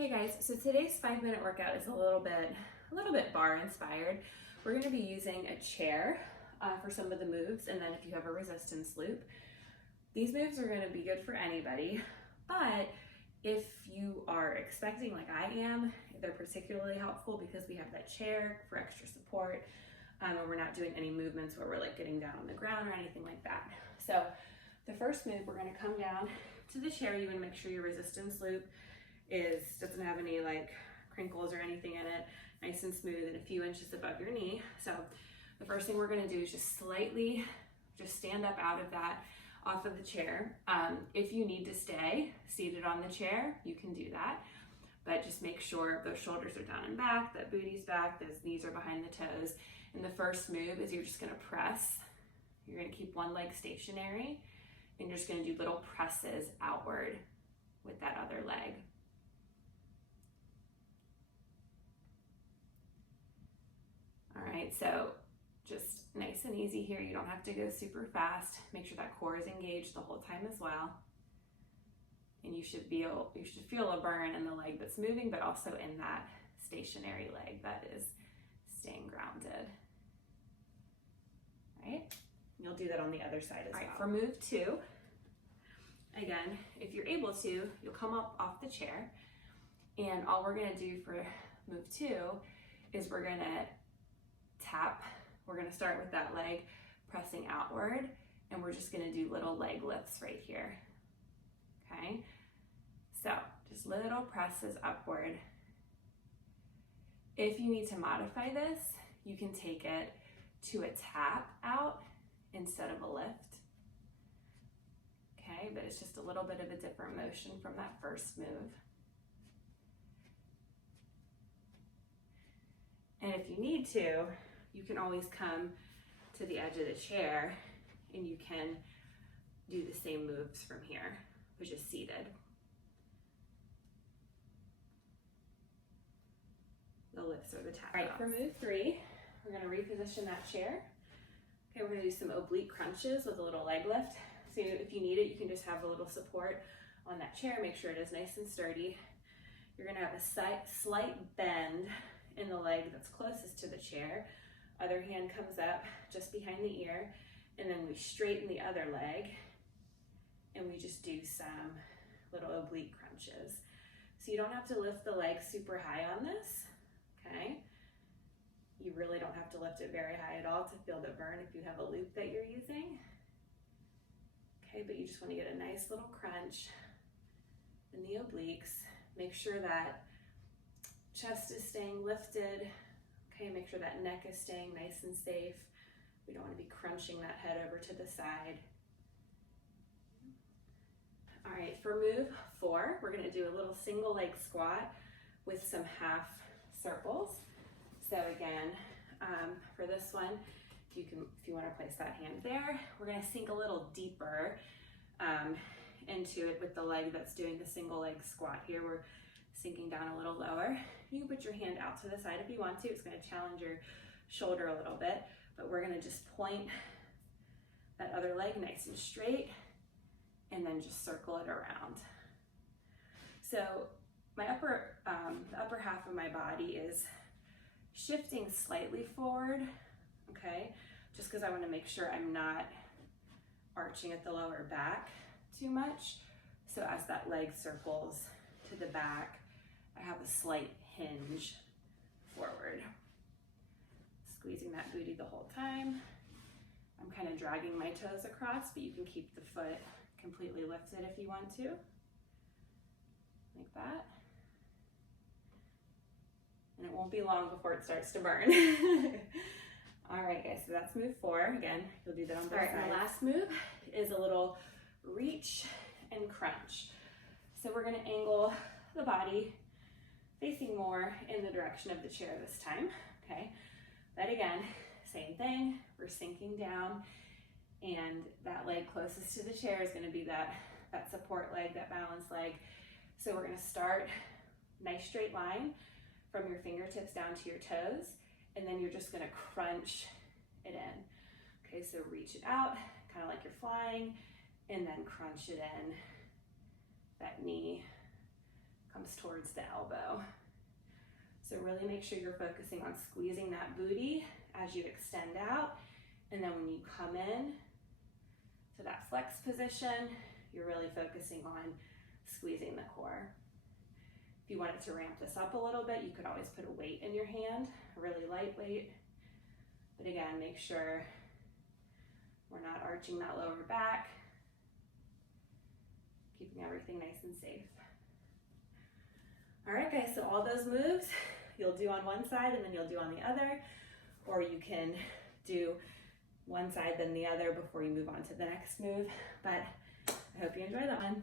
Hey guys, so today's 5-minute workout is a little bit bar inspired. We're going to be using a chair for some of the moves, and then if you have a resistance loop. These moves are going to be good for anybody, but if you are expecting, like I am, they're particularly helpful because we have that chair for extra support, and we're not doing any movements where we're like getting down on the ground or anything like that. So the first move, we're going to come down to the chair. You want to make sure your resistance loop doesn't have any like crinkles or anything in it, nice and smooth and a few inches above your knee. So the first thing we're going to do is just slightly stand up out of that, off of the chair. If you need to stay seated on the chair, you can do that, but just make sure those shoulders are down and back, that booty's back, those knees are behind the toes. And the first move is you're just going to press. You're going to keep one leg stationary and you're just going to do little presses outward with that other leg. All right, so just nice and easy here. You don't have to go super fast. Make sure that core is engaged the whole time as well. And you should feel a burn in the leg that's moving, but also in that stationary leg that is staying grounded. All right, you'll do that on the other side as well. For move 2, again, if you're able to, you'll come up off the chair, and all we're gonna do for move 2 is we're gonna tap. We're gonna start with that leg pressing outward, and we're just gonna do little leg lifts right here. Okay, so just little presses upward. If you need to modify this, you can take it to a tap out instead of a lift. Okay, but it's just a little bit of a different motion from that first move. And if you need to, you can always come to the edge of the chair and you can do the same moves from here, which is seated. The lifts or the tap. All right, for move 3, we're gonna reposition that chair. Okay, we're gonna do some oblique crunches with a little leg lift. So if you need it, you can just have a little support on that chair. Make sure it is nice and sturdy. You're gonna have a slight bend in the leg that's closest to the chair. Other hand comes up just behind the ear, and then we straighten the other leg, and we just do some little oblique crunches. So you don't have to lift the leg super high on this, okay? You really don't have to lift it very high at all to feel the burn if you have a loop that you're using. Okay, but you just want to get a nice little crunch in the obliques. Make sure that chest is staying lifted. Okay, make sure that neck is staying nice and safe. We don't want to be crunching that head over to the side. All right, for move 4, we're going to do a little single leg squat with some half circles. So again, for this one, if you want to place that hand there, we're going to sink a little deeper into it with the leg that's doing the single leg squat here. We're sinking down a little lower. You can put your hand out to the side if you want to. It's going to challenge your shoulder a little bit, but we're going to just point that other leg nice and straight and then just circle it around. So my the upper half of my body is shifting slightly forward, okay? Just because I want to make sure I'm not arching at the lower back too much. So as that leg circles to the back, I have a slight hinge forward. Squeezing that booty the whole time. I'm kind of dragging my toes across, but you can keep the foot completely lifted if you want to, like that. And it won't be long before it starts to burn. All right, guys, so that's move 4. Again, you'll do that on both sides. And the last move is a little reach and crunch. So we're gonna angle the body facing more in the direction of the chair this time, okay? But again, same thing, we're sinking down, and that leg closest to the chair is gonna be that support leg, that balance leg. So we're gonna start nice straight line from your fingertips down to your toes, and then you're just gonna crunch it in. Okay, so reach it out, kind of like you're flying, and then crunch it in, that knee comes towards the elbow. So really make sure you're focusing on squeezing that booty as you extend out. And then when you come in to that flex position, you're really focusing on squeezing the core. If you wanted to ramp this up a little bit, you could always put a weight in your hand, a really light weight. But again, make sure we're not arching that lower back, keeping everything nice and safe. All right, guys, so all those moves you'll do on one side and then you'll do on the other, or you can do one side then the other before you move on to the next move. But I hope you enjoy that one.